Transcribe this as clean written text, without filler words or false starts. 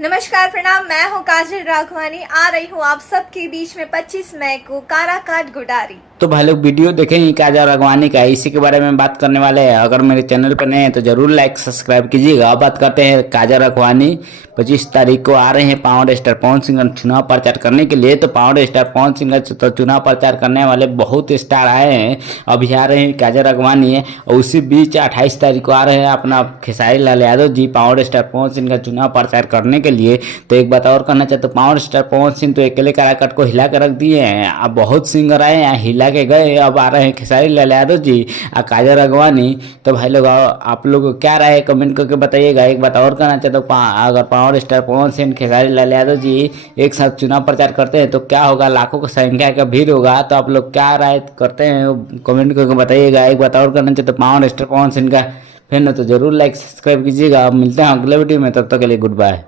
नमस्कार प्रणाम, मैं हूँ काजल राघवानी। आ रही हूँ आप सबके बीच में 25 मई को काराकाट गुडारी। तो भाई लोग वीडियो देखेंगे काजल राघवानी का, इसी के बारे में बात करने वाले हैं। अगर मेरे चैनल पर नए हैं तो जरूर लाइक सब्सक्राइब कीजिएगा। अब बात करते हैं काजल राघवानी 25 तारीख को आ रहे हैं पावर स्टार पवन सिंह चुनाव प्रचार करने के लिए। तो पावर स्टार पवन सिंह तो चुनाव प्रचार करने वाले बहुत स्टार आए हैं, अभी आ रहे हैं काजल राघवानी है। और उसी बीच 28 तारीख को आ रहे हैं अपना खेसारी लाल यादव जी पावर स्टार पवन सिंह का चुनाव प्रचार करने के लिए। तो एक बात और कहना चाहते, पावर स्टार पवन सिंह तो अकेले काराकाट को हिला कर रख दिए हैं। अब बहुत सिंगर आए हैं, हिला के गए, अब आ रहे हैं खेसारी लाल यादव जी और काजल राघवानी। तो भाई लोग आप लोग क्या राय है कमेंट करके बताइएगा। एक बात और कहना चाहता हूँ, अगर पावर स्टार पवन सिंह खेसारी लाल यादव जी एक साथ चुनाव प्रचार करते हैं तो क्या होगा, लाखों की संख्या का भीड़ होगा। तो आप लोग क्या राय करते हैं कमेंट करके बताइएगा। एक बात और कहना चाहते पावर स्टार पवन सिंह का फैन हो तो जरूर लाइक सब्सक्राइब कीजिएगा। मिलते हैं अगले वीडियो में, तब तक के लिए गुड बाय।